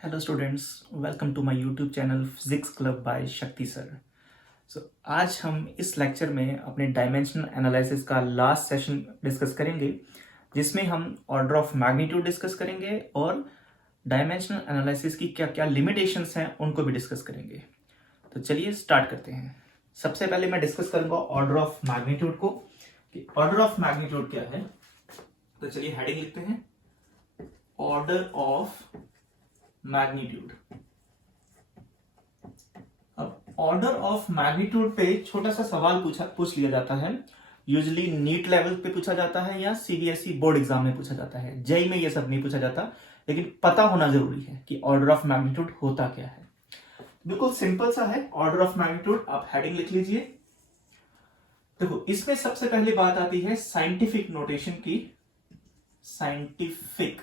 Hello students, welcome to my YouTube channel physics club by Shakti sir. आज हम इस lecture में अपने डायमेंशनल एनालिसिस का लास्ट सेशन डिस्कस करेंगे, जिसमें हम ऑर्डर ऑफ मैग्नीट्यूड डिस्कस करेंगे और डायमेंशनल एनालिसिस की क्या क्या लिमिटेशंस हैं उनको भी डिस्कस करेंगे। तो चलिए स्टार्ट करते हैं। सबसे पहले मैं डिस्कस करूंगा ऑर्डर ऑफ मैग्नीट्यूड को, कि ऑर्डर ऑफ मैग्नीट्यूड क्या है। तो चलिए हेडिंग लिखते हैं, ऑर्डर ऑफ मैग्नीट्यूड। अब ऑर्डर ऑफ मैग्नीट्यूड पे छोटा सा सवाल पूछ लिया जाता है। यूजुअली नीट लेवल पे पूछा जाता है या सीबीएसई बोर्ड एग्जाम में पूछा जाता है। जेई में ये सब नहीं पूछा जाता, लेकिन पता होना जरूरी है कि ऑर्डर ऑफ मैग्नीट्यूड होता क्या है। बिल्कुल सिंपल सा है ऑर्डर ऑफ मैग्नीट्यूड। आप हेडिंग लिख लीजिए। देखो, इसमें सबसे पहली बात आती है साइंटिफिक नोटेशन की। Scientific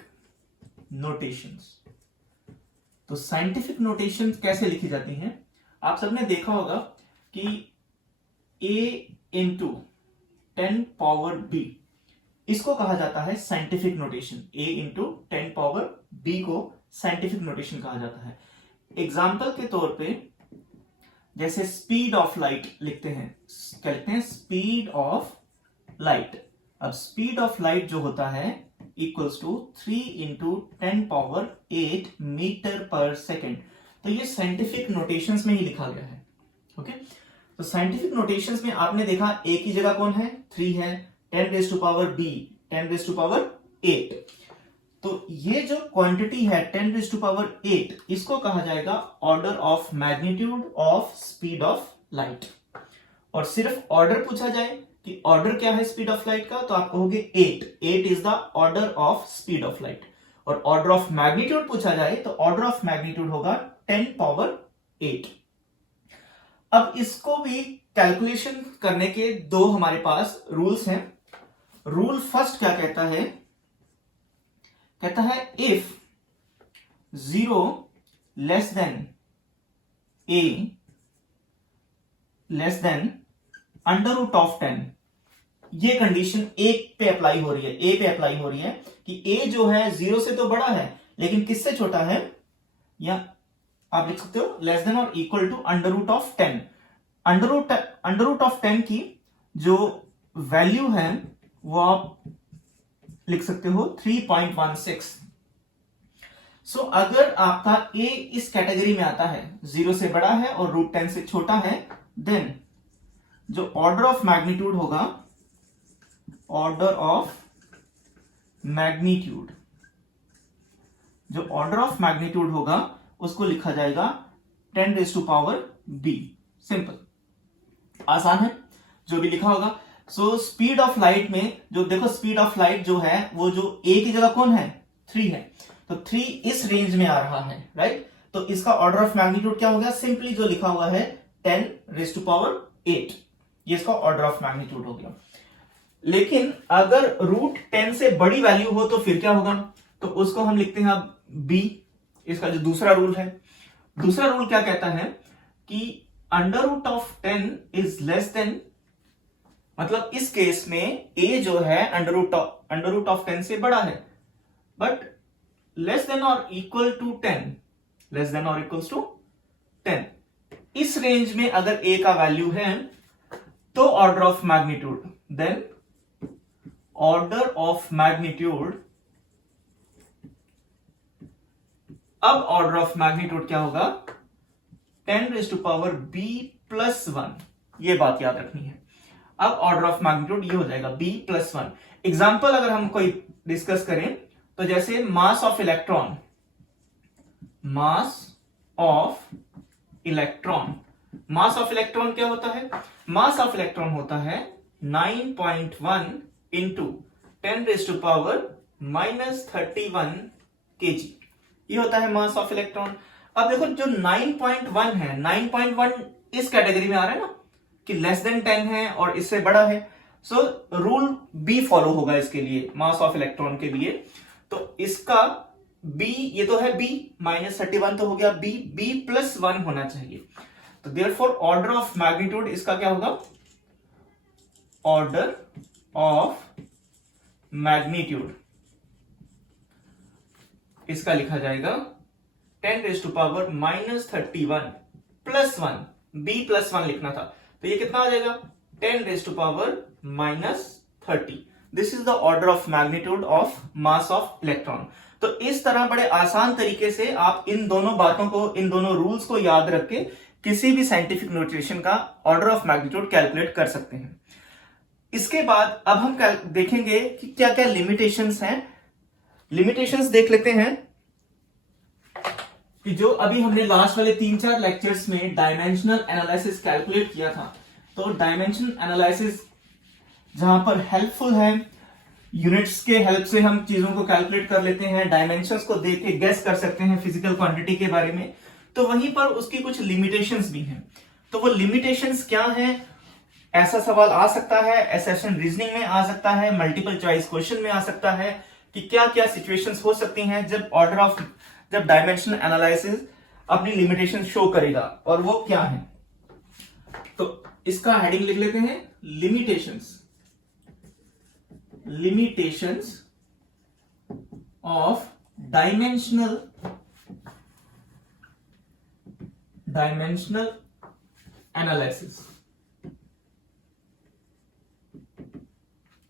notations. तो साइंटिफिक नोटेशन कैसे लिखी जाती हैं? आप सबने देखा होगा कि a इंटू 10 पावर b, इसको कहा जाता है scientific notation. a into 10 power b को साइंटिफिक नोटेशन कहा जाता है। एग्जाम्पल के तौर पे जैसे स्पीड ऑफ लाइट लिखते हैं, क्या लिखते हैं? Speed of light. अब स्पीड ऑफ लाइट जो होता है equals to 3 into 10 power 8 metre per second. तो ये साइंटिफिक नोटेशंस में ही लिखा गया है। ओके, तो साइंटिफिक नोटेशंस में आपने देखा एक ही जगह कौन है? 3 है। 10 raise to power b, 10 raise to power 8। तो ये जो क्वांटिटी है 10 रेज टू पावर 8, इसको कहा जाएगा order of magnitude of speed of light. और सिर्फ ऑर्डर पूछा जाए कि ऑर्डर क्या है स्पीड ऑफ लाइट का, तो आप कहोगे 8 is the order of speed of light. और ऑर्डर ऑफ मैग्नीट्यूड पूछा जाए तो ऑर्डर ऑफ मैग्नीट्यूड होगा 10 पावर 8। अब इसको भी कैलकुलेशन करने के दो हमारे पास रूल्स हैं। रूल फर्स्ट क्या कहता है? कहता है if 0 less than a less than under root of 10, ये कंडीशन एक पे अप्लाई हो रही है, ए पे अप्लाई हो रही है कि ए जो है 0 से तो बड़ा है लेकिन किससे छोटा है? या आप लिख सकते हो लेस देन और equal to under root of 10। Under root of 10 की जो वैल्यू है वो आप लिख सकते हो 3.16। सो अगर आपका ए इस कैटेगरी में आता है, 0 से बड़ा है और रूट 10 से छोटा है, देन जो ऑर्डर ऑफ मैग्नीट्यूड होगा, ऑर्डर ऑफ मैग्नीट्यूड, जो ऑर्डर ऑफ मैग्नीट्यूड होगा उसको लिखा जाएगा 10 raise to power b। Simple, आसान है जो भी लिखा होगा। सो स्पीड ऑफ लाइट में जो देखो, स्पीड ऑफ लाइट जो है वो जो a की जगह कौन है? 3 है। तो 3 इस रेंज में आ रहा है, राइट? तो इसका ऑर्डर ऑफ मैग्नीट्यूड क्या हो गया? सिंपली जो लिखा हुआ है 10 रेज टू पावर 8, ये इसका ऑर्डर ऑफ मैग्नीट्यूड हो गया। लेकिन अगर रूट 10 से बड़ी वैल्यू हो तो फिर क्या होगा? तो उसको हम लिखते हैं अब b। इसका जो दूसरा रूल है, दूसरा रूल क्या कहता है कि under root of 10 is less than, मतलब इस केस में a जो है अंडर रूट ऑफ 10 से बड़ा है, बट लेस देन और इक्वल टू 10, लेस देन और इक्वल्स टू 10। इस रेंज में अगर a का वैल्यू है तो order of magnitude, then order of magnitude, अब ऑर्डर ऑफ मैग्नीट्यूड क्या होगा? 10 raise to power b plus 1। ये बात याद रखनी है। अब ऑर्डर ऑफ मैग्नीट्यूड ये हो जाएगा b प्लस 1। एग्जाम्पल अगर हम कोई डिस्कस करें तो जैसे mass of electron, mass of electron, mass of electron क्या होता है? मास ऑफ इलेक्ट्रॉन होता है 9.1 into 10 raise to power -31 KG. ये होता है मास ऑफ इलेक्ट्रॉन। अब देखो जो 9.1 है, 9.1 इस कैटेगरी में आ रहा है ना कि लेस देन 10 है और इससे बड़ा है। सो रूल बी फॉलो होगा इसके लिए, मास ऑफ इलेक्ट्रॉन के लिए। तो इसका b, ये तो है b, -31 तो हो गया b प्लस 1 होना चाहिए। तो देयरफॉर ऑर्डर ऑफ मैग्नीट्यूड इसका क्या होगा? ऑर्डर ऑफ मैग्नीट्यूड इसका लिखा जाएगा 10⁻31 प्लस 1, b प्लस 1 लिखना था, तो ये कितना आ जाएगा 10⁻⁻30। This is the order of magnitude of mass of electron. तो इस तरह बड़े आसान तरीके से आप इन दोनों बातों को, इन दोनों रूल्स को याद रख के किसी भी साइंटिफिक नोटेशन का ऑर्डर ऑफ मैग्नीट्यूड कैलकुलेट कर सकते हैं। इसके बाद अब हम देखेंगे कि क्या क्या लिमिटेशंस हैं। लिमिटेशंस देख लेते हैं कि जो अभी हमने लास्ट वाले 3-4 लेक्चर्स में डायमेंशनल एनालिसिस कैलकुलेट किया था, तो डायमेंशन एनालिसिस जहां पर हेल्पफुल है, यूनिट्स के हेल्प से हम चीजों को कैलकुलेट कर लेते हैं, डायमेंशंस को देख के गेस कर सकते हैं फिजिकल क्वांटिटी के बारे में, तो वहीं पर उसकी कुछ लिमिटेशंस भी हैं। तो वो लिमिटेशंस क्या हैं, ऐसा सवाल आ सकता है, एसेशन रीजनिंग में आ सकता है, मल्टीपल चॉइस क्वेश्चन में आ सकता है कि क्या क्या सिचुएशंस हो सकती हैं जब डायमेंशनल एनालिसिस अपनी लिमिटेशन शो करेगा, और वो क्या है। तो इसका हेडिंग लिख लेते हैं, लिमिटेशंस ऑफ डायमेंशनल एनालिसिस।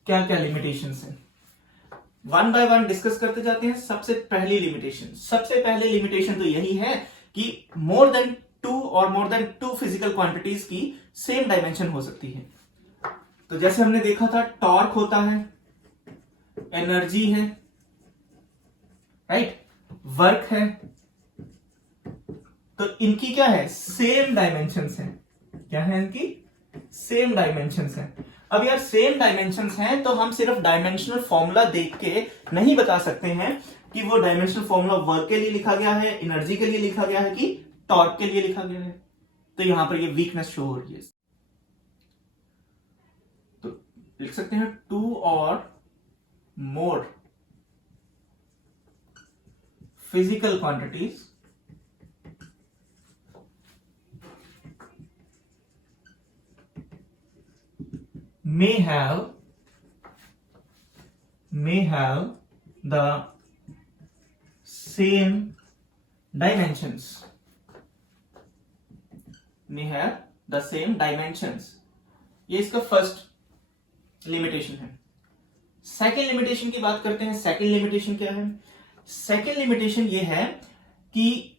क्या क्या लिमिटेशंस हैं, वन बाय वन डिस्कस करते जाते हैं। सबसे पहले लिमिटेशन तो यही है कि मोर देन 2 और मोर देन 2 फिजिकल क्वांटिटीज की सेम डायमेंशन हो सकती है। तो जैसे हमने देखा था, टॉर्क होता है, एनर्जी है, राइट, वर्क है, तो इनकी क्या है, सेम डायमेंशंस हैं। क्या है इनकी, सेम डायमेंशंस हैं। अब यार सेम डायमेंशंस हैं तो हम सिर्फ डायमेंशनल फॉर्मूला देख के नहीं बता सकते हैं कि वो डायमेंशनल फॉर्मूला वर्क के लिए लिखा गया है, एनर्जी के लिए लिखा गया है कि टॉर्क के लिए लिखा गया है। तो यहां पर ये वीकनेस शो हो रही है। तो लिख सकते हैं 2 और more physical quantities may have the same dimensions. ये इसका फर्स्ट लिमिटेशन है। सेकेंड लिमिटेशन की बात करते हैं। सेकेंड लिमिटेशन क्या है, सेकेंड लिमिटेशन ये है कि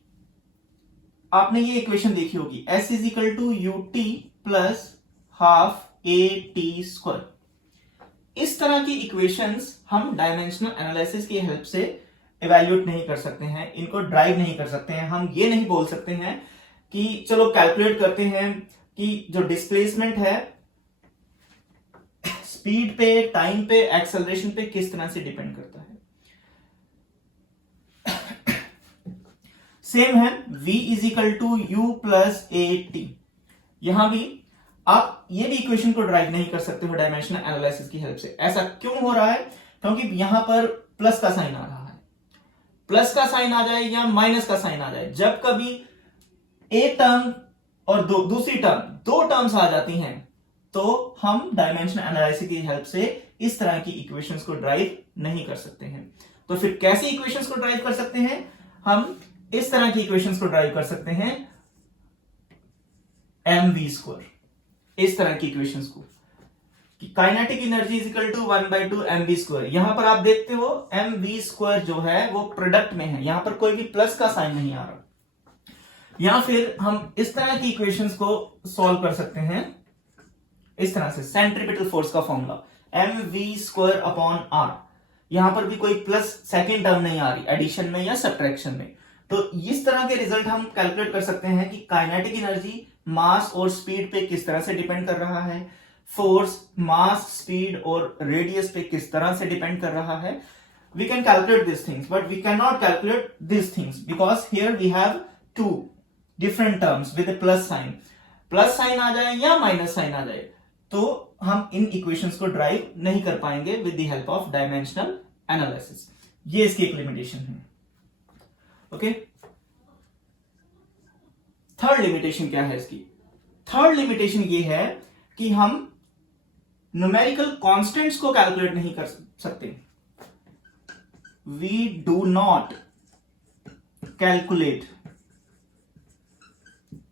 आपने ये इक्वेशन देखी होगी, S = ut plus half AT²। इस तरह की इक्वेशंस हम डायमेंशनल एनालिसिस की हेल्प से इवैल्यूएट नहीं कर सकते हैं, इनको ड्राइव नहीं कर सकते हैं। हम ये नहीं बोल सकते हैं कि चलो कैलकुलेट करते हैं कि जो डिस्प्लेसमेंट है स्पीड पे, टाइम पे, एक्सेलरेशन पे किस तरह से डिपेंड करता है। सेम है V = U प्लस AT। यहां भी आप ये भी इक्वेशन को ड्राइव नहीं कर सकते हो डायमेंशनल एनालिसिस की हेल्प से। ऐसा क्यों हो रहा है, क्योंकि यहां पर प्लस का साइन आ रहा है। प्लस का साइन आ जाए या माइनस का साइन आ जाए, जब कभी एक टर्म और दूसरी टर्म, 2 टर्म्स आ जाती हैं, तो हम डायमेंशनल एनालिसिस की हेल्प से इस तरह की इक्वेशंस को ड्राइव नहीं कर सकते हैं। तो फिर कैसी इक्वेशंस को ड्राइव कर सकते हैं, हम इस तरह की इक्वेशंस को ड्राइव कर सकते हैं, mv², इस तरह की इक्वेशंस को, कि काइनेटिक एनर्जी = 1/2 mv²। यहां पर आप देखते हो mv² जो है वो प्रोडक्ट में है, यहां पर कोई भी प्लस का साइन नहीं आ रहा। या फिर हम इस तरह की इक्वेशंस को सॉल्व कर सकते हैं इस तरह से, सेंट्रीपिटल फोर्स का फॉर्मूला mv²/r। यहां पर भी कोई प्लस सेकेंड टर्म नहीं आ रही एडिशन में या सब्ट्रैक्शन में। तो इस तरह के रिजल्ट हम कैलकुलेट कर सकते हैं कि काइनेटिक एनर्जी मास और स्पीड पे किस तरह से डिपेंड कर रहा है, फोर्स मास, स्पीड और रेडियस पे किस तरह से डिपेंड कर रहा है। We can calculate this things but we can not calculate this things because here we have 2 different terms with plus sign. Plus sign आ जाए या माइनस साइन आ जाए तो हम इन इक्वेशंस को ड्राइव नहीं कर पाएंगे with the help of dimensional analysis. ये इसकी एक लिमिटेशन है। ओके, थर्ड लिमिटेशन क्या है इसकी, थर्ड लिमिटेशन ये है कि हम न्यूमेरिकल कांस्टेंट्स को कैलकुलेट नहीं कर सकते। We do not calculate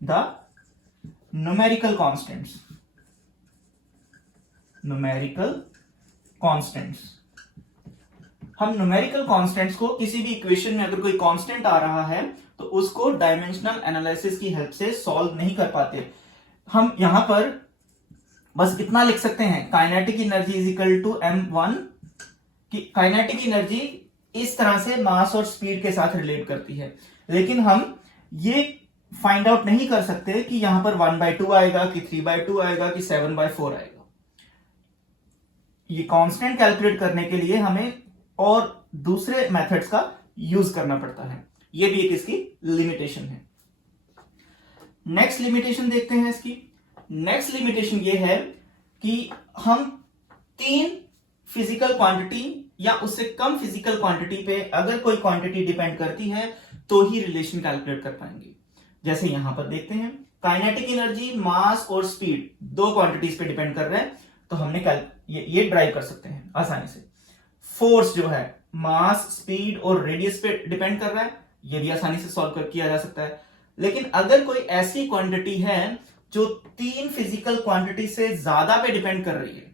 the numerical constants. हम न्यूमेरिकल कांस्टेंट्स को किसी भी इक्वेशन में अगर कोई कांस्टेंट आ रहा है तो उसको डायमेंशनल एनालिसिस की हेल्प से सॉल्व नहीं कर पाते। हम यहां पर बस इतना लिख सकते हैं, kinetic energy is equal to m1, कि काइनेटिक एनर्जी इस तरह से मास और स्पीड के साथ रिलेट करती है, लेकिन हम ये फाइंड आउट नहीं कर सकते कि यहां पर 1/2 आएगा कि 3/2 आएगा कि 7/4 आएगा। ये कांस्टेंट कैलकुलेट करने के लिए हमें और दूसरे मेथड्स का यूज करना पड़ता है। ये भी एक इसकी लिमिटेशन है। नेक्स्ट लिमिटेशन देखते हैं इसकी। नेक्स्ट लिमिटेशन ये है कि हम 3 फिजिकल क्वांटिटी या उससे कम फिजिकल क्वांटिटी पे अगर कोई क्वांटिटी डिपेंड करती है तो ही रिलेशन कैलकुलेट कर पाएंगे। जैसे यहां पर देखते हैं, काइनेटिक एनर्जी, मास और स्पीड 2 क्वांटिटीज पे डिपेंड कर रहे हैं, तो हमने ये ड्राइव कर सकते हैं आसानी से। फोर्स जो है मास, स्पीड और रेडियस पे डिपेंड कर रहा है, ये भी आसानी से सॉल्व किया जा सकता है। लेकिन अगर कोई ऐसी क्वांटिटी है जो 3 फिजिकल क्वांटिटी से ज्यादा पे डिपेंड कर रही है,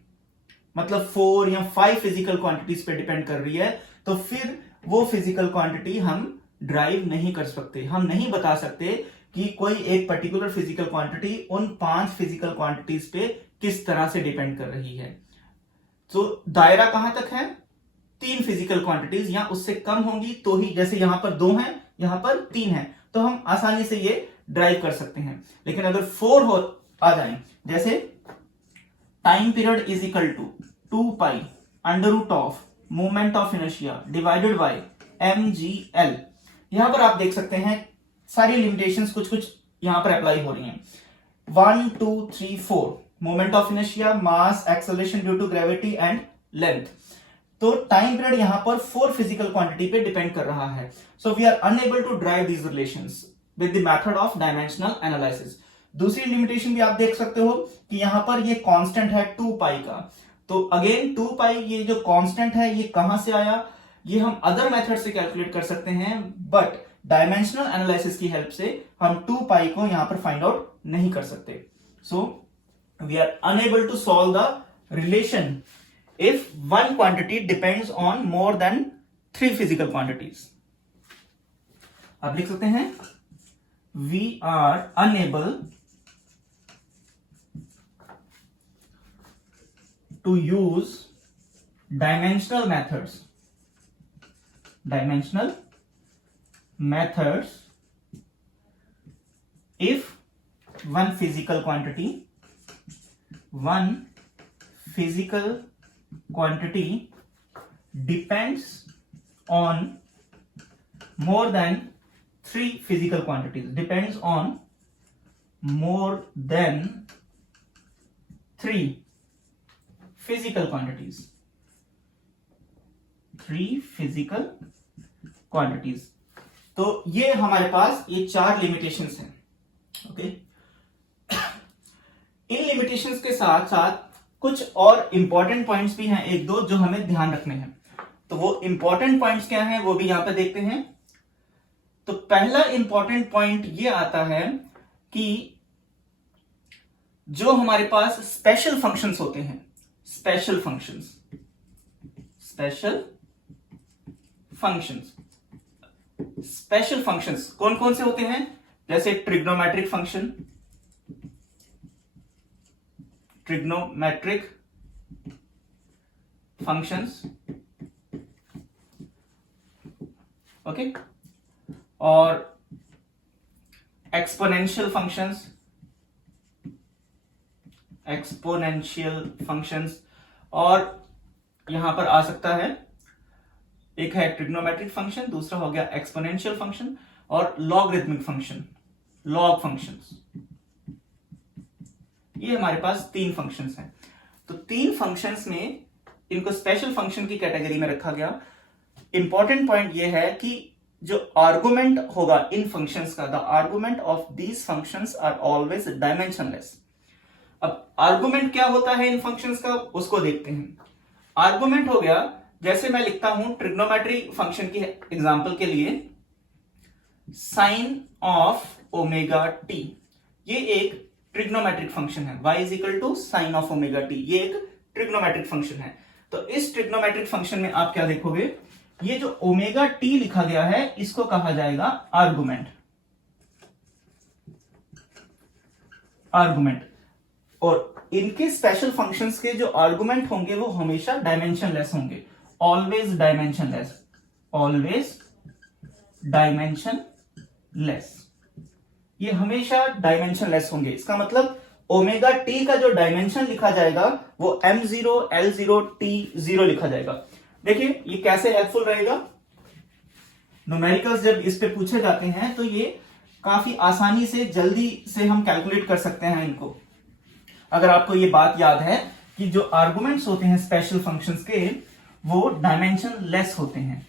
मतलब 4 या 5 फिजिकल क्वांटिटीज पे डिपेंड कर रही है, तो फिर वो फिजिकल क्वांटिटी हम ड्राइव नहीं कर सकते। हम नहीं बता सकते कि कोई एक पर्टिकुलर फिजिकल क्वांटिटी उन 5 फिजिकल क्वांटिटीज पे किस तरह से डिपेंड कर रही है। तो दायरा कहां तक है? 3 फिजिकल क्वांटिटीज या उससे कम होंगी तो ही, जैसे यहां पर 2 हैं, यहां पर 3 हैं, तो हम आसानी से ये ड्राइव कर सकते हैं। लेकिन अगर 4 हो आ जाए, जैसे time period is equal to 2 pi under root of moment of inertia divided by mgl, यहां पर आप देख सकते हैं सारी लिमिटेशंस कुछ यहां पर अप्लाई हो रही हैं। 1 2 3 4 moment of inertia, mass, acceleration due to gravity and length. तो टाइम पीरियड यहां पर 4 फिजिकल क्वांटिटी पे डिपेंड कर रहा है। So we are unable to derive these relations with the method of dimensional analysis. दूसरी लिमिटेशन भी आप देख सकते हो कि यहां पर ये कांस्टेंट है 2 पाई का। तो अगेन 2 पाई ये जो कांस्टेंट है ये कहां से आया? ये हम अदर मेथड से कैलकुलेट कर सकते हैं, बट डायमेंशनल एनालिसिस की हेल्प से हम 2 पाई को यहां पर फाइंड आउट नहीं कर सकते। So we are unable to solve the relation if one quantity depends on more than 3 physical quantities. आप लिख सकते हैं we are unable to use dimensional methods if one physical quantity depends on more than 3 physical quantities, depends on more than 3 physical quantities, 3 physical quantities। तो ये हमारे पास ये 4 limitations हैं। Okay, इन limitations के साथ साथ कुछ और इंपॉर्टेंट पॉइंट्स भी हैं, 1-2 जो हमें ध्यान रखने हैं। तो वो इंपॉर्टेंट पॉइंट्स क्या हैं वो भी यहां पे देखते हैं। तो पहला इंपॉर्टेंट पॉइंट ये आता है कि जो हमारे पास स्पेशल फंक्शंस होते हैं, स्पेशल फंक्शंस कौन कौन से होते हैं? जैसे ट्रिग्नोमेट्रिक फंक्शंस, ओके, और एक्सपोनेंशियल फंक्शंस, और यहां पर आ सकता है एक है ट्रिग्नोमेट्रिक फंक्शन, दूसरा हो गया एक्सपोनेंशियल फंक्शन, और लॉगरिथमिक फंक्शन, लॉग फंक्शंस। ये हमारे पास 3 फंक्शंस हैं। तो 3 फंक्शंस में इनको स्पेशल फंक्शन की कैटेगरी में रखा गया। इंपॉर्टेंट पॉइंट ये है कि जो आर्गुमेंट होगा इन फंक्शंस का, the argument of these functions are always dimensionless. अब आर्गुमेंट क्या होता है इन फंक्शंस का, उसको देखते हैं। आर्गुमेंट हो गया, जैसे मैं लिखता हूं ट्रिग्नोमेट्री फंक्शन की एग्जांपल के लिए, साइन ऑफ ओमेगा टी, ये एक ट्रिग्नोमेट्रिक फंक्शन है। y is equal to sine of omega t, ये एक ट्रिग्नोमेट्रिक फंक्शन है। तो इस ट्रिग्नोमेट्रिक फंक्शन में आप क्या देखोगे, ये जो ओमेगा टी लिखा गया है इसको कहा जाएगा आर्गुमेंट। आर्गुमेंट, और इनके स्पेशल फंक्शंस के जो आर्गुमेंट होंगे वो हमेशा डायमेंशनलेस होंगे, ऑलवेज डायमेंशनलेस, ऑलवेज डायमेंशनलेस, ये हमेशा डायमेंशनलेस होंगे। इसका मतलब ओमेगा टी का जो डायमेंशन लिखा जाएगा वो m0 l0 t0 लिखा जाएगा। देखिए ये कैसे हेल्पफुल रहेगा, न्यूमेरिकल्स जब इस पे पूछे जाते हैं तो ये काफी आसानी से जल्दी से हम कैलकुलेट कर सकते हैं इनको। अगर आपको ये बात याद है कि जो आर्गुमेंट्स होते हैं स्पेशल फंक्शंस के वो डायमेंशन लेस होते हैं।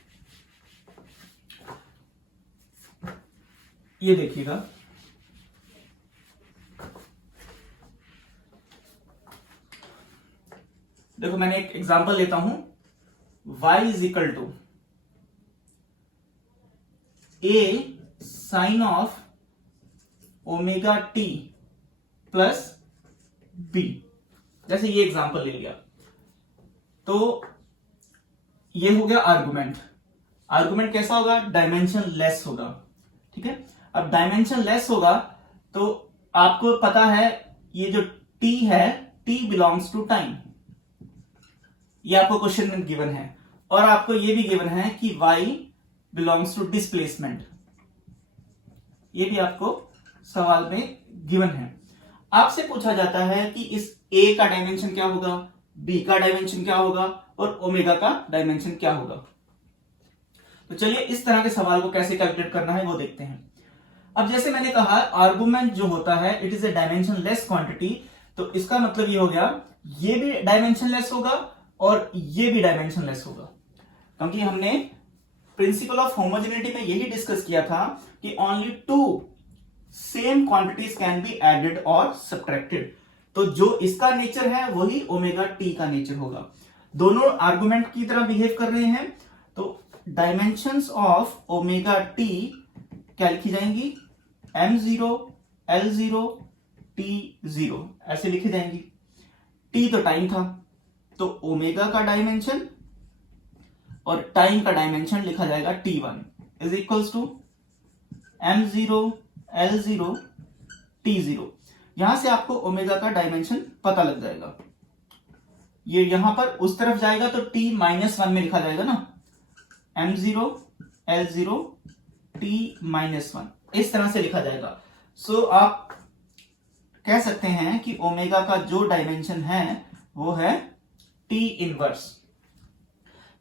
ये देखिएगा, देखो मैंने एक एग्जांपल लेता हूं, y is equal to a sine of omega t plus b, जैसे ये एग्जांपल ले लिया तो ये हो गया आर्गुमेंट। आर्गुमेंट कैसा होगा, डायमेंशन लेस होगा, ठीक है। अब डायमेंशन लेस होगा तो आपको पता है ये जो t है, t बिलोंग्स टू टाइम, ये आपको क्वेश्चन में गिवन है, और आपको ये भी गिवन है कि y बिलोंग्स टू डिस्प्लेसमेंट, ये भी आपको सवाल में गिवन है। आपसे पूछा जाता है कि इस a का डायमेंशन क्या होगा, b का डायमेंशन क्या होगा और ओमेगा का डायमेंशन क्या होगा। तो चलिए इस तरह के सवाल को कैसे कैलकुलेट करना है वो देखते हैं। अब जैसे मैंने कहा आर्गुमेंट जो होता है it is a dimension less quantity, तो इसका मतलब ये हो गया ये भी डायमेंशन लेस होगा और ये भी डायमेंशन लेस होगा, क्योंकि हमने प्रिंसिपल ऑफ होमोजेनिटी में यही डिस्कस किया था कि only two same quantities can be added और सब्ट्रैक्टेड। तो जो इसका नेचर है वही ओमेगा टी का नेचर होगा, दोनों आर्गुमेंट की तरह बिहेव कर रहे हैं। तो डायमेंशंस ऑफ ओमेगा टी क्या लिखी जाएंगी, m0 l0 t0 ऐसे लिखी जाएंगी। t तो टाइम था तो ओमेगा का डायमेंशन और टाइम का डायमेंशन लिखा जाएगा t1 is equals to m0 l0 t0। यहां से आपको ओमेगा का डायमेंशन पता लग जाएगा, ये यहां पर उस तरफ जाएगा तो t-1 में लिखा जाएगा ना, m0 l0 t-1 इस तरह से लिखा जाएगा। सो आप कह सकते हैं कि ओमेगा का जो डायमेंशन है वो है t इनवर्स।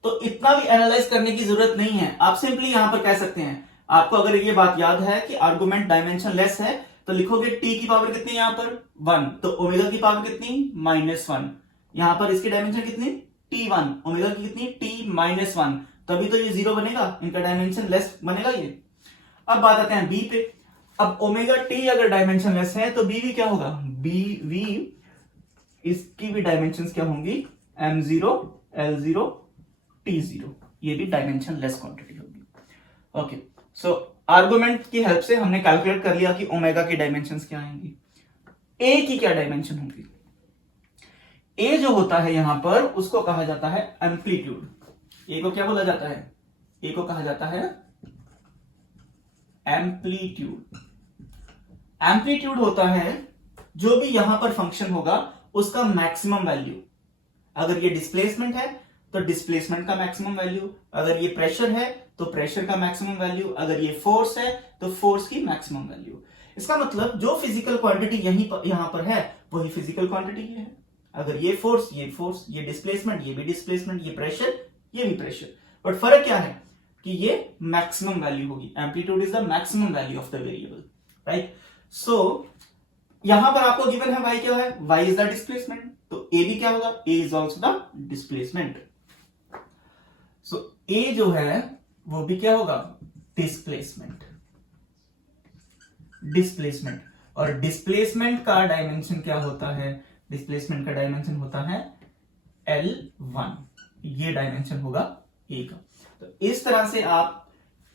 तो इतना भी एनालाइज करने की जरूरत नहीं है, आप सिंपली यहां पर कह सकते हैं, आपको अगर ये बात याद है कि आर्गुमेंट डायमेंशन लेस है तो लिखोगे t की पावर कितनी, यहां पर 1, तो ओमेगा की पावर कितनी, -1, यहां पर इसकी डायमेंशन कितनी t1, ओमेगा की कितनी t-1, तभी तो ये 0 बनेगा, इनका डायमेंशन लेस बनेगा ये। अब बात आते हैं b पे। अब ओमेगा t अगर डायमेंशन लेस है तो b भी क्या होगा, b इसकी भी डायमेंशंस क्या होंगी, m0 l0 t0, ये भी डायमेंशन लेस क्वांटिटी होगी। ओके, सो आर्गुमेंट की हेल्प से हमने कैलकुलेट कर लिया कि ओमेगा की डायमेंशंस क्या आएंगी। a की क्या डायमेंशन होगी, a जो होता है यहां पर उसको कहा जाता है एम्पलीट्यूड। a को क्या बोला जाता है, a को कहा जाता है एम्पलीट्यूड। एम्पलीट्यूड होता है जो भी यहां पर फंक्शन होगा उसका मैक्सिमम वैल्यू। अगर ये डिस्प्लेसमेंट है तो डिस्प्लेसमेंट का मैक्सिमम वैल्यू, अगर ये प्रेशर है तो प्रेशर का मैक्सिमम वैल्यू, अगर ये फोर्स है तो फोर्स की मैक्सिमम वैल्यू। इसका मतलब जो फिजिकल क्वांटिटी यहां पर है वही फिजिकल क्वांटिटी है। अगर ये फोर्स, ये डिस्प्लेसमेंट, ये भी डिस्प्लेसमेंट, ये प्रेशर, ये भी प्रेशर, बट फर्क क्या है कि ये मैक्सिमम वैल्यू होगी। Amplitude is the maximum value of the variable, right. So यहां पर आपको गिवन है y क्या है, y इज द डिस्प्लेसमेंट, तो a भी क्या होगा, a is also the displacement. So a जो है वो भी क्या होगा, डिस्प्लेसमेंट। और डिस्प्लेसमेंट का डायमेंशन क्या होता है, डिस्प्लेसमेंट का डायमेंशन होता है L1, ये डायमेंशन होगा a का। तो इस तरह से आप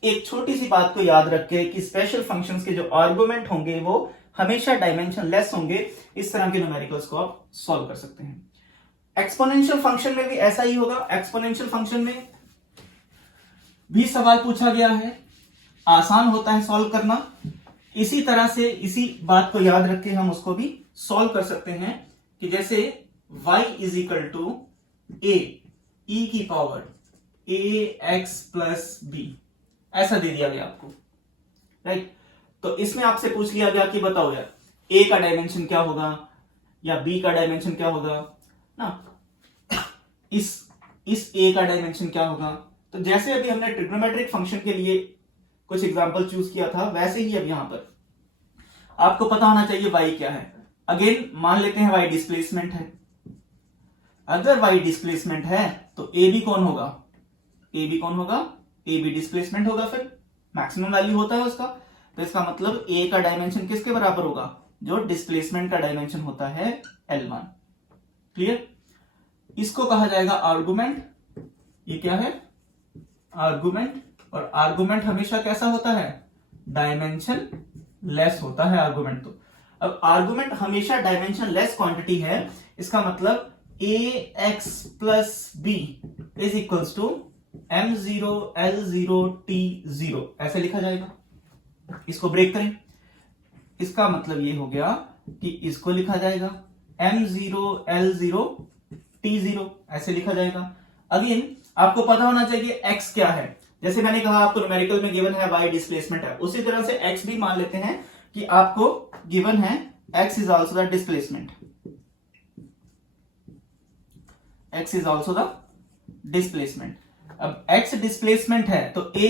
एक छोटी सी बात को याद रखे कि स्पेशल फंक्शंस के जो आर्गुमेंट होंगे वो हमेशा डायमेंशन लेस होंगे। इस तरह के न्यूमेरिकल्स को आप सॉल्व कर सकते हैं। एक्सपोनेंशियल फंक्शन में भी ऐसा ही होगा। एक्सपोनेंशियल फंक्शन में भी सवाल पूछा गया है, आसान होता है सॉल्व करना। इसी तरह से इसी बात को याद रख के हम उसको भी सॉल्व कर सकते हैं कि जैसे y इज इक्वल टू ए ई की पावर ax प्लस बी, ऐसा दे दिया गया आपको, राइट। तो इसमें आपसे पूछ लिया गया कि बताओ यार a का डायमेंशन क्या होगा या b का डायमेंशन क्या होगा ना, इस a का डायमेंशन क्या होगा। तो जैसे अभी हमने ट्रिग्नोमेट्रिक फंक्शन के लिए कुछ एग्जांपल चूज किया था, वैसे ही अब यहां पर आपको पता होना चाहिए y क्या है। अगेन मान लेते हैं y डिस्प्लेसमेंट है। अगर y डिस्प्लेसमेंट है तो a भी कौन होगा, a भी डिस्प्लेसमेंट होगा, फिर मैक्सिमम वैल्यू होता है उसका। तो इसका मतलब a का डायमेंशन किसके बराबर होगा, जो डिस्प्लेसमेंट का डायमेंशन होता है L1। क्लियर। इसको कहा जाएगा आर्गुमेंट। ये क्या है, आर्गुमेंट। और आर्गुमेंट हमेशा कैसा होता है, डायमेंशन लेस होता है आर्गुमेंट। तो अब आर्गुमेंट हमेशा डायमेंशन लेस क्वांटिटी है, इसका मतलब ax plus b is equals to m0 l0 t0, ऐसे लिखा जाएगा। इसको ब्रेक करें, इसका मतलब ये हो गया कि इसको लिखा जाएगा m0 l0 t0, ऐसे लिखा जाएगा। अगेन आपको पता होना चाहिए x क्या है। जैसे मैंने कहा आपको न्यूमेरिकल में गिवन है y डिस्प्लेसमेंट है, उसी तरह से x भी मान लेते हैं कि आपको गिवन है x is also the displacement, x is also the displacement. अब x डिस्प्लेसमेंट है तो a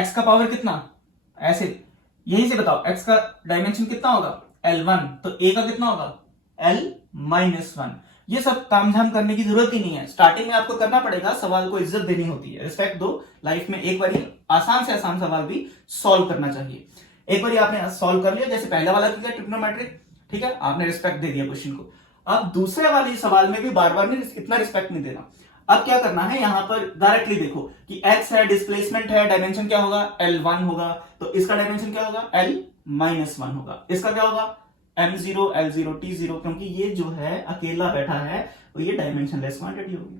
x का पावर कितना, ऐसे यहीं से बताओ x का डायमेंशन कितना होगा L1, तो a का कितना होगा L-1। ये सब तामझाम करने की जरूरत ही नहीं है, स्टार्टिंग में आपको करना पड़ेगा, सवाल को इज्जत देनी होती है, रिस्पेक्ट दो। लाइफ में एक बार आसान से आसान सवाल भी सॉल्व करना चाहिए। एक बार आपने सॉल्व कर लिया, जैसे पहला वाला किया ट्रिग्नोमेट्रिक, ठीक है, आपने रिस्पेक्ट दे दिया क्वेश्चन को। अब दूसरे वाले सवाल में भी बार बार नहीं इतना रिस्पेक्ट नहीं देना। अब क्या करना है, यहां पर डायरेक्टली देखो कि x है, डिस्प्लेसमेंट है, डायमेंशन क्या होगा L1 होगा, तो इसका डायमेंशन क्या होगा L-1 होगा। इसका क्या होगा m0 l0 t0, क्योंकि ये जो है अकेला बैठा है तो ये डायमेंशन लेस क्वांटिटी होगी।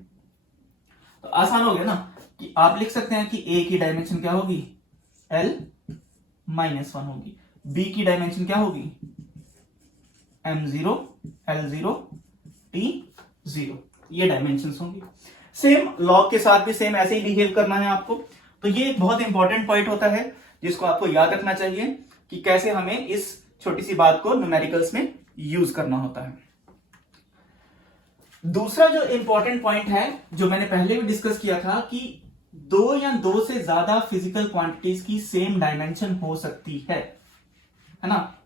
तो आसान हो गया ना कि आप लिख सकते हैं कि a की डायमेंशन क्या होगी L-1 होगी, b की डायमेंशन क्या होगी m0 l0 t0, ये डायमेंशंस होंगी। सेम लॉग के साथ भी सेम ऐसे ही बिहेव करना है आपको। तो ये एक बहुत इंपॉर्टेंट पॉइंट होता है जिसको आपको याद रखना चाहिए कि कैसे हमें इस छोटी सी बात को न्यूमेरिकल्स में यूज करना होता है। दूसरा जो इंपॉर्टेंट पॉइंट है, जो मैंने पहले भी डिस्कस किया था, कि दो या दो से ज्यादा फिजिकल क्वांटिटीज की सेम डायमेंशन हो सकती है ना,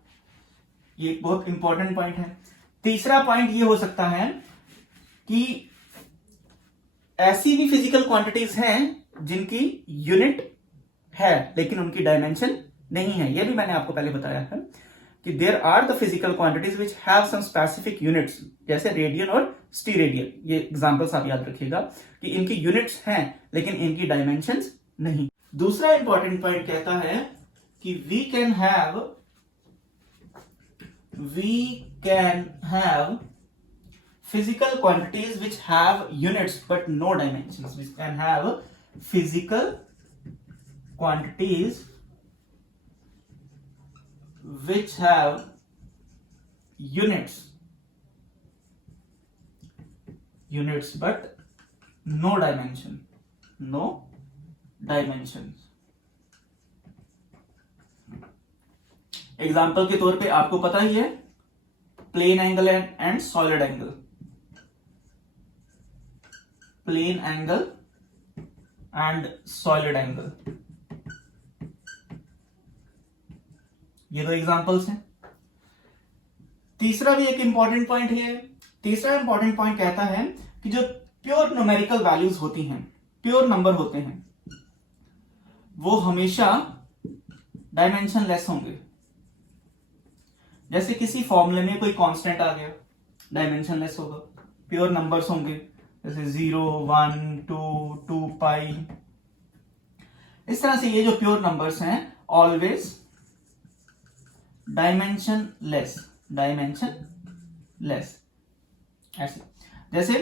ये बहुत इंपॉर्टेंट पॉइंट है। तीसरा पॉइंट ये हो सकता है कि ऐसी भी फिजिकल क्वांटिटीज हैं जिनकी यूनिट है लेकिन उनकी डायमेंशन नहीं है। यह भी मैंने आपको पहले बताया है कि there are the physical quantities which have some specific units, जैसे रेडियन और स्टीरेडियन। ये एग्जांपल्स आप याद रखिएगा कि इनकी यूनिट्स हैं लेकिन इनकी डायमेंशंस नहीं। दूसरा इंपॉर्टेंट पॉइंट कहता है कि we can have physical quantities which have units but no dimensions. We can have physical quantities which have units but no dimensions. Example के तौर पे आपको पता ही है plane angle and solid angle, plane angle and solid angle, ये दो examples हैं। तीसरा भी एक इंपॉर्टेंट पॉइंट है। तीसरा इंपॉर्टेंट पॉइंट कहता है कि जो प्योर न्यूमेरिकल वैल्यूज होती हैं, प्योर नंबर होते हैं, वो हमेशा डायमेंशन लेस होंगे। जैसे किसी फॉर्मूले में कोई कांस्टेंट आ गया, डायमेंशन लेस होगा। प्योर नंबर्स होंगे जैसे 0, 1, 2, 2 पाई। इस तरह से ये जो प्योर नंबर्स हैं ऑलवेज डायमेंशन लेस ऐसे। जैसे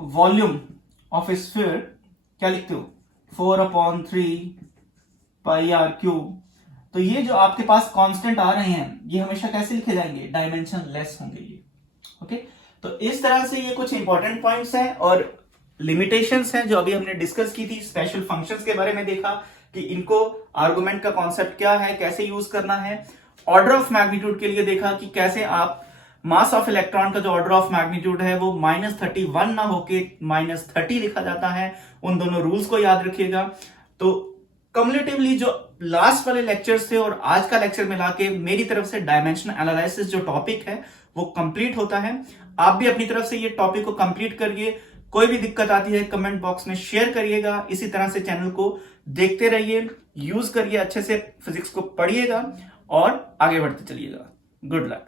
वॉल्यूम ऑफ स्फीयर क्या लिखते हो 4/3 पाई आर क्यूब। तो ये जो आपके पास कांस्टेंट आ रहे हैं ये हमेशा कैसे लिखे जाएंगे, डायमेंशन लेस होंगे ये। ओके, तो इस तरह से ये कुछ इंपॉर्टेंट पॉइंट्स हैं और लिमिटेशंस हैं जो अभी हमने डिस्कस की थी। स्पेशल फंक्शंस के बारे में देखा कि इनको आर्गुमेंट का कॉन्सेप्ट क्या है, कैसे यूज करना है। ऑर्डर ऑफ मैग्नीट्यूड के लिए देखा कि कैसे आप मास ऑफ इलेक्ट्रॉन का जो ऑर्डर ऑफ मैग्नीट्यूड है वो -31 ना होके -30 लिखा जाता है। उन दोनों रूल्स को याद रखिएगा। तो कम्युलेटिवली जो लास्ट वाले लेक्चर्स थे और आज का लेक्चर मिला के मेरी तरफ से डायमेंशनल एनालिसिस जो टॉपिक है वो कंप्लीट होता है। आप भी अपनी तरफ से ये टॉपिक को कंप्लीट करिए। कोई भी दिक्कत आती है कमेंट बॉक्स में शेयर करिएगा। इसी तरह से चैनल को देखते रहिए, यूज करिए, अच्छे से फिजिक्स को पढ़िएगा और आगे बढ़ते चलिएगा। Good luck.